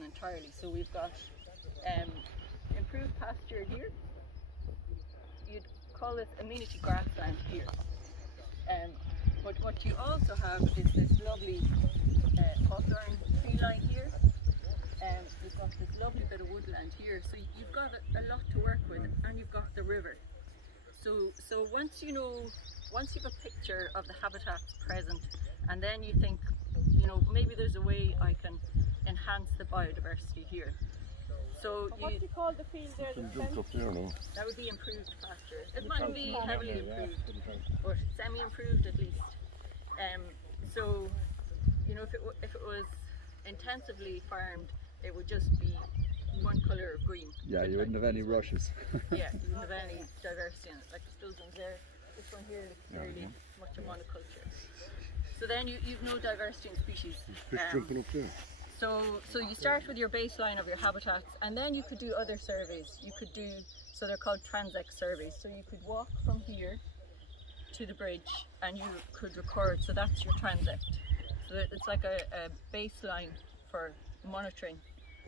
done entirely. So we've got improved pasture here. You'd call it amenity grassland here. But what you also have is this lovely hawthorn tree line here. You've got this lovely bit of woodland here. So you've got a lot to work with, and you've got the river. So once you have a picture of the habitats present, and then you think, maybe there's a way I can enhance the biodiversity here. So what do you call the field there? That would be improved pasture. It might be heavily improved, but semi-improved at least. So if it was intensively farmed, it would just be one colour of green. Yeah, you wouldn't have any rushes. Yeah, you wouldn't have any diversity in it. Like those ones there, this one here looks fairly much a monoculture. So then you've no diversity in species. Jumping up there. So you start with your baseline of your habitats, and then you could do other surveys. You could do, so they're called transect surveys. So you could walk from here to the bridge and you could record, so that's your transect. So it's like a baseline for monitoring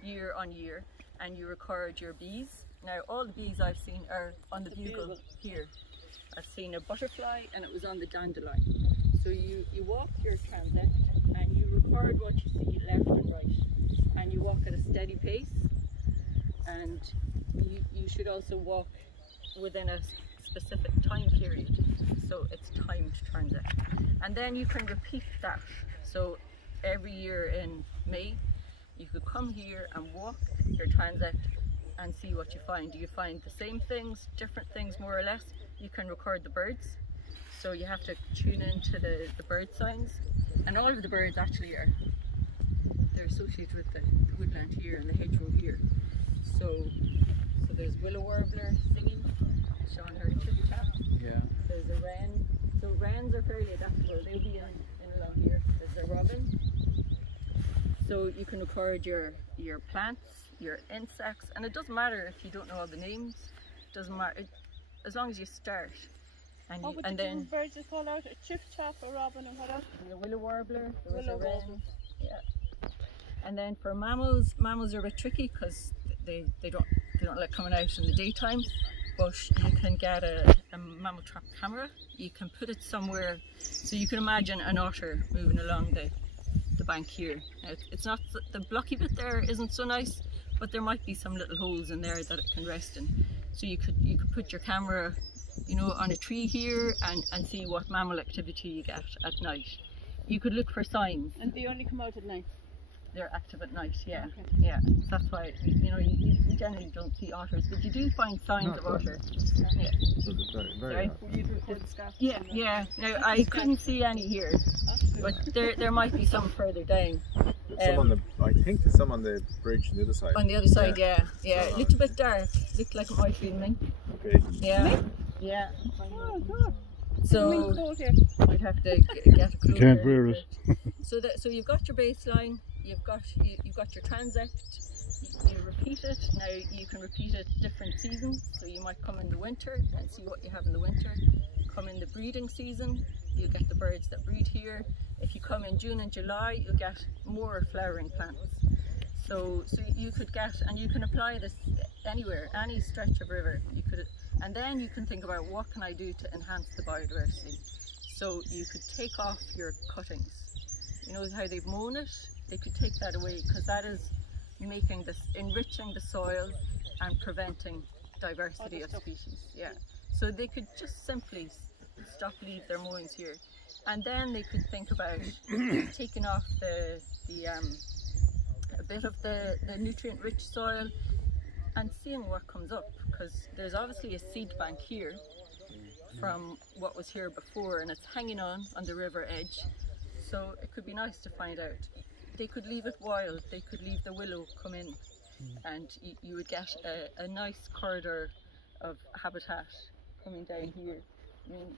year on year, and you record your bees. Now all the bees I've seen are on the bugle here. I've seen a butterfly and it was on the dandelion. So you walk your transect and you record what you see left and right, and you walk at a steady pace, and you should also walk within a specific time period, so it's timed transect. And then you can repeat that. So every year in May you could come here and walk your transect and see what you find. Do you find the same things, different things more or less? You can record the birds, so you have to tune into the bird signs, and all of the birds actually they're associated with the woodland here and the hedgerow here. So there's willow warbler singing, showing her chit chat. Yeah. There's a wren. So wrens are fairly adaptable. They'll be in along here. There's a robin. So you can record your plants, your insects, and it doesn't matter if you don't know all the names. It doesn't matter, as long as you start. And then birds you call out? A chiff-chaff, a robin, and what else? The willow warbler, there was a wren. Yeah. And then for mammals are a bit tricky because they don't like coming out in the daytime. But you can get a mammal trap camera. You can put it somewhere, so you can imagine an otter moving along the bank here. Now, it's not, the blocky bit there isn't so nice, but there might be some little holes in there that it can rest in. So you could put your camera, on a tree here and see what mammal activity you get at night. You could look for signs. And they only come out at night? They're active at night, yeah. Okay. Yeah. That's why, you generally don't see otters, but you do find signs of otter. Yeah. So very Yeah. Now I couldn't see any here, but there might be some further down. I think there's some on the bridge on the other side. On the other side, yeah. It looked a bit dark. Looked like it might be mink. Okay. Yeah. Mink? Yeah. Oh God. So I'd have to get a closer. Can't wear it. So you've got your baseline. You've got your transect. You repeat it. Now you can repeat it different seasons. So you might come in the winter and see what you have in the winter. Come in the breeding season, you'll get the birds that breed here. If you come in June and July, you'll get more flowering plants. So you could get, and you can apply this anywhere, any stretch of river. And then you can think about, what can I do to enhance the biodiversity? So you could take off your cuttings. You know how they've mown it? They could take that away, because that is enriching the soil and preventing diversity of species. Yeah. So they could just simply leave their mowings here, and then they could think about taking off a bit of the nutrient-rich soil and seeing what comes up, because there's obviously a seed bank here from what was here before, and it's hanging on the river edge. So it could be nice to find out. They could leave it wild. They could leave the willow come in, and you would get a nice corridor of habitat coming down here. I mean,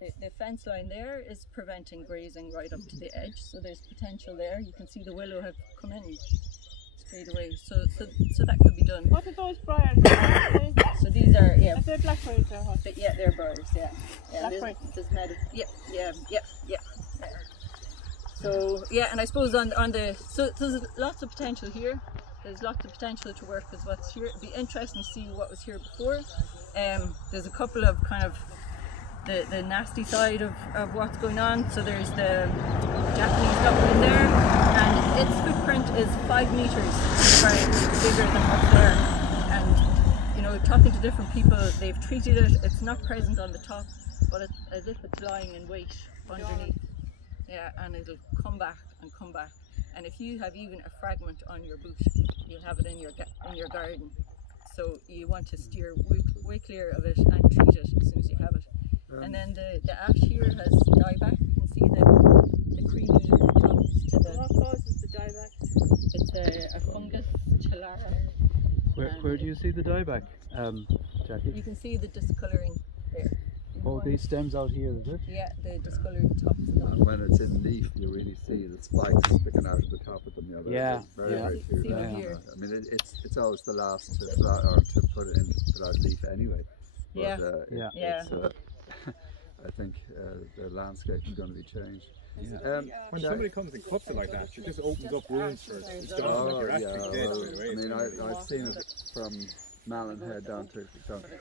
the fence line there is preventing grazing right up to the edge, so there's potential there. You can see the willow have come in straight away, so that could be done. What are those briars? So these are, Are they blackberries or what? yeah, they're briars, yeah. Blackberries. There's yeah. So yeah, and I suppose on the so there's lots of potential here. There's lots of potential to work with what's here. It'd be interesting to see what was here before. There's a couple of kind of the nasty side of what's going on. So there's the Japanese government there, and its footprint is 5 meters in the ground, bigger than what's there. And you know, talking to different people, they've treated it. It's not present on the top, but it's as if it's lying in wait underneath. Yeah, and it'll come back and come back. And if you have even a fragment on your boot, you'll have it in your garden. So you want to steer way clear of it and treat it as soon as you have it. And then the ash here has dieback. You can see the creamy tops to the. What causes the dieback? It's a fungus, chalara. Where do you see the dieback, Jackie? You can see the discolouring there. Oh, these stems out here, is it? Yeah, the discoloured tops of them. And when it's in leaf, you really see the spikes sticking out of the top of them. You know, Yeah, very See clear. them here. I mean, it's always the last to flower or to put it in to put out leaf anyway. But, Yeah. Yeah. It's, I think the landscape is going to be changed. Yeah. When somebody comes and cuts it like that, it just opens up wounds for it. It's gone, like you're actually dead straight away. I mean, I've seen it from Mallinhead down to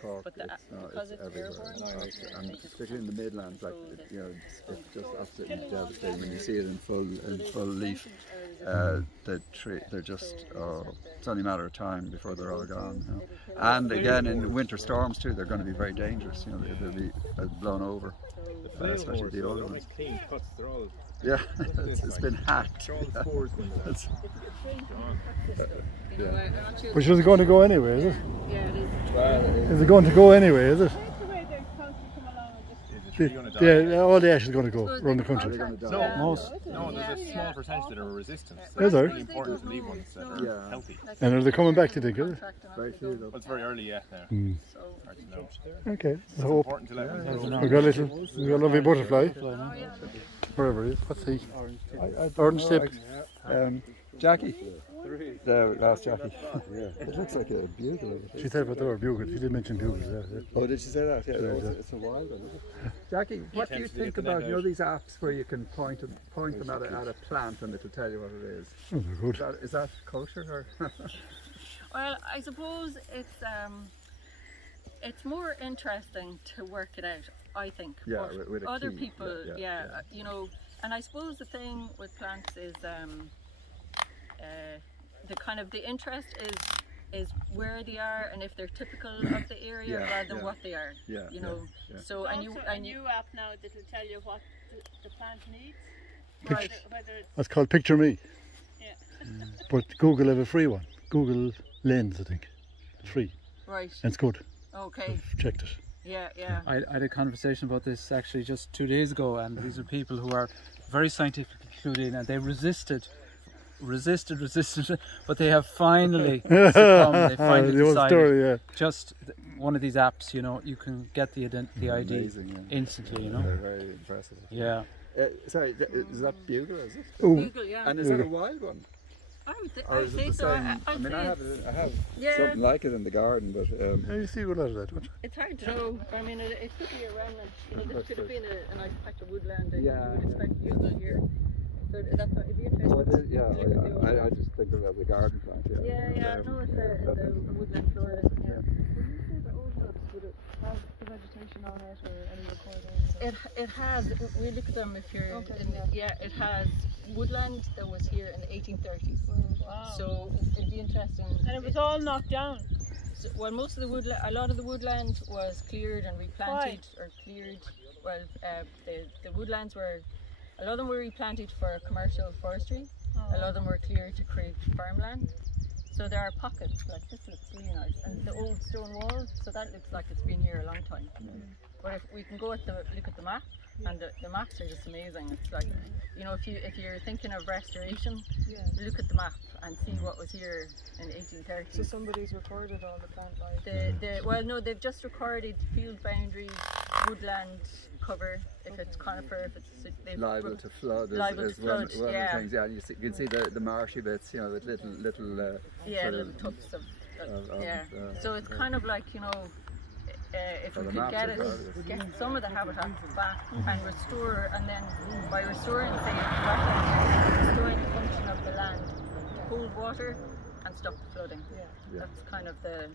Cork. But because it's everywhere, airborne, and particularly in the Midlands, like you know, it's just absolutely devastating when you see it in full leaf. The tree, they're just it's only a matter of time before they're all gone. You know? And again, in winter storms too, they're going to be very dangerous. You know, they'll be blown over, especially the older ones. Clean cuts, they're all Yeah, it's been hacked. all the spores going down. Which is it going to go anyway, is it? Yeah, it is. Is it going to go anyway, is it? Take the way the council come along and just Is the tree going to die? Yeah, all the ash is going to go around the country. No, Most. no, there's a small percentage that are resistant. Is It's there? really important to leave ones that are Yeah. healthy. And are they coming back, do you think, is it? Very few though. But it's very early yet now. Hard to know. Okay, It's I hope. important to let them grow. We've got a lovely butterfly. Wherever it is. What's he? Orange tip. Jackie, the last Jackie. It looks like a bugle. She said about the word bugle. She did mention bugles. Yeah. Oh, did she say that? Yeah, it's a wild one, isn't it? Jackie, what do you think about these apps where you can point them at a plant and it'll tell you what it is? Oh, they're good. Is that kosher or? Well, I suppose it's more interesting to work it out, I think. Yeah, but with a other key. people, Yeah. you know, and I suppose the thing with plants is the interest is where they are and if they're typical of the area rather than what they are. Yeah, you know. yeah. So a and you new app now that will tell you what the plant needs. right. Whether it's That's called Picture Me. yeah. But Google have a free one. Google Lens, I think. It's free. Right. And it's good. Okay. I've checked it. Yeah, yeah. I had a conversation about this actually just 2 days ago, and these are people who are very scientifically clued in, and they resisted, but they have finally succumbed. They finally The old decided. story, yeah. Just one of these apps, you know, you can get the ID Amazing, yeah. instantly, you know. Very impressive. Yeah. Sorry, is that bugle? Is it? Oh, Google, yeah. And is that a wild one? I Or would is it say the so. same? I mean, I have yeah. something like it in the garden, but yeah, you see a good lot of that, don't you? It's hard to know. I mean, it could be a remnant. You know, this could have been a nice patch of woodland that Yeah, you would expect bugle here. So that's what it'd be interesting. oh, it is, to look at the old I just think of it as a garden plant. Yeah, no, it's a woodland flora. Yeah. It has. We look at them if you're. It has woodland that was here in the 1830s. Wow. So it'd be interesting. And it was all knocked down. So, well, most of the woodland, a lot of the woodland was cleared and replanted or cleared. Well, the woodlands were, a lot of them were replanted for commercial forestry. A lot of them were cleared to create farmland. So there are pockets, like this looks really nice, and the old stone wall, so that looks like it's been here a long time. But if we can go look at the map, and the maps are just amazing. It's like, you know, if you're thinking of restoration, look at the map and see what was here in 1830. So somebody's recorded all the plant life? Well, no, they've just recorded field boundaries, woodland cover, if it's conifer, if it's liable to flood liable is to flood, one of the things. Yeah, you can see the marshy bits, you know, with little little tufts of so it's kind of like, you know, if we could get some of the habitat back and restore, and then by restoring, say, wetlands, restoring the function of the land to hold water and stop the flooding. That's kind of the.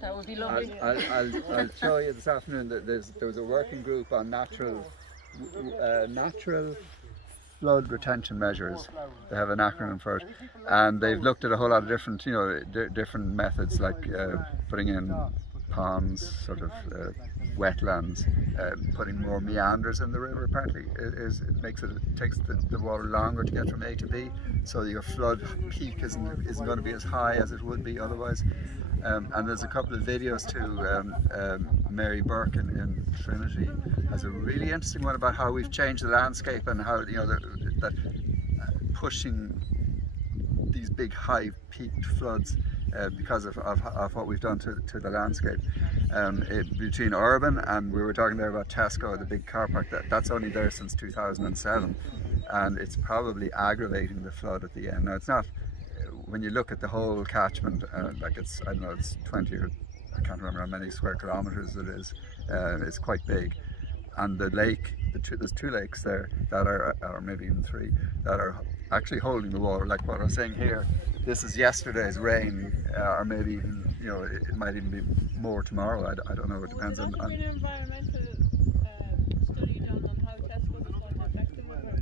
That would be lovely. I'll show you this afternoon that there was a working group on natural flood retention measures. They have an acronym for it, and they've looked at a whole lot of different, different methods, like putting in ponds, sort of wetlands, putting more meanders in the river. Apparently, it takes the water longer to get from A to B, so your flood peak isn't going to be as high as it would be otherwise. And there's a couple of videos too. Mary Burke in Trinity has a really interesting one about how we've changed the landscape and how that pushing these big high peaked floods because of what we've done to the landscape. Between urban, and we were talking there about Tesco, the big car park, that's only there since 2007, and it's probably aggravating the flood at the end. Now it's not. When you look at the whole catchment, like it's, I don't know, it's 20 or I can't remember how many square kilometres it is. It's quite big, and the lake, there's 2 lakes there that are, or maybe even 3, that are actually holding the water. Like what I was saying here, this is yesterday's rain, or maybe even, it might even be more tomorrow. I don't know. It depends on. An environmental study done on how Tesco is going to affect the river.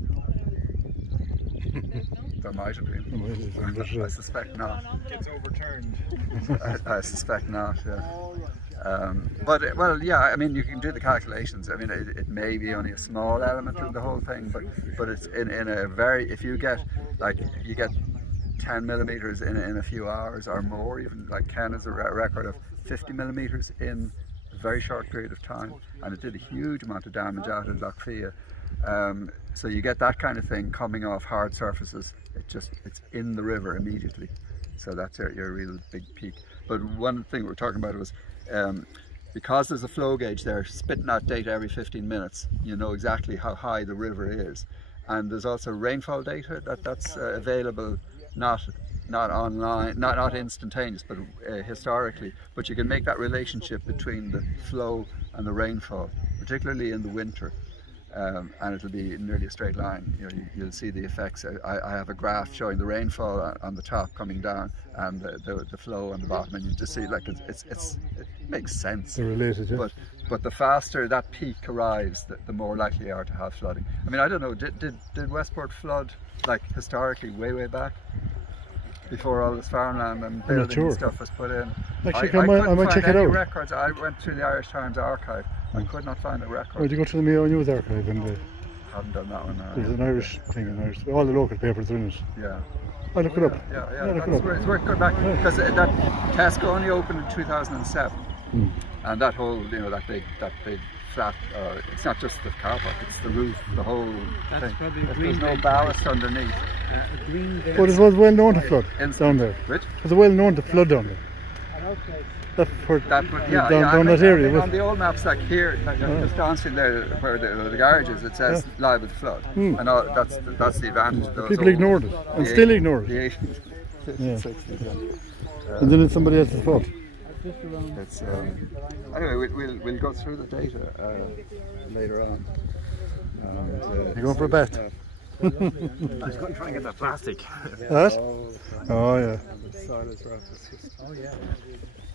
There might have been. I suspect not. Gets overturned. I suspect not. Yeah. But well, yeah. I mean, you can do the calculations. I mean, it may be only a small element of the whole thing, but it's in a very. If you get you get 10 millimeters in a few hours or more, even like Ken has a record of 50 millimeters in a very short period of time, and it did a huge amount of damage out in Lochfia. So you get that kind of thing coming off hard surfaces. It's in the river immediately. So that's your real big peak. But one thing we were talking about was because there's a flow gauge there spitting out data every 15 minutes, you know exactly how high the river is. And there's also rainfall data that's available, not online, not instantaneous, but historically. But you can make that relationship between the flow and the rainfall, particularly in the winter. And it'll be nearly a straight line. You'll see the effects. I have a graph showing the rainfall on the top coming down and the flow on the bottom, and you just see like it makes sense. They're related, yeah. But the faster that peak arrives, the more likely you are to have flooding. I mean, I don't know. Did Westport flood like historically way back? Before all this farmland and building and stuff was put in. Actually, I might check it out. Records. I went through the Irish Times archive. I could not find a record. Did you go to the Mayo News archive? And haven't done that one. There's an Irish thing in Irish. All the local papers are in it. Yeah. I'll look it up. Yeah. It's worth going back because that Tesco only opened in 2007, and that whole, that big flat. It's not just the car park; it's the roof, the whole thing. There's no ballast underneath. But it was well known to flood down there. Which? It was well known to flood down there. Down that area. On the old maps, like here, just downstream there, where the garage is, it says liable to flood, and that's the advantage of those. People ignored it, and still ignore it. The 80s, 60s, and then it's somebody else's fault. It's, anyway, we'll go through the data later on. You're going for a bet? I was going to try and get that plastic. What? Oh yeah. Oh yeah.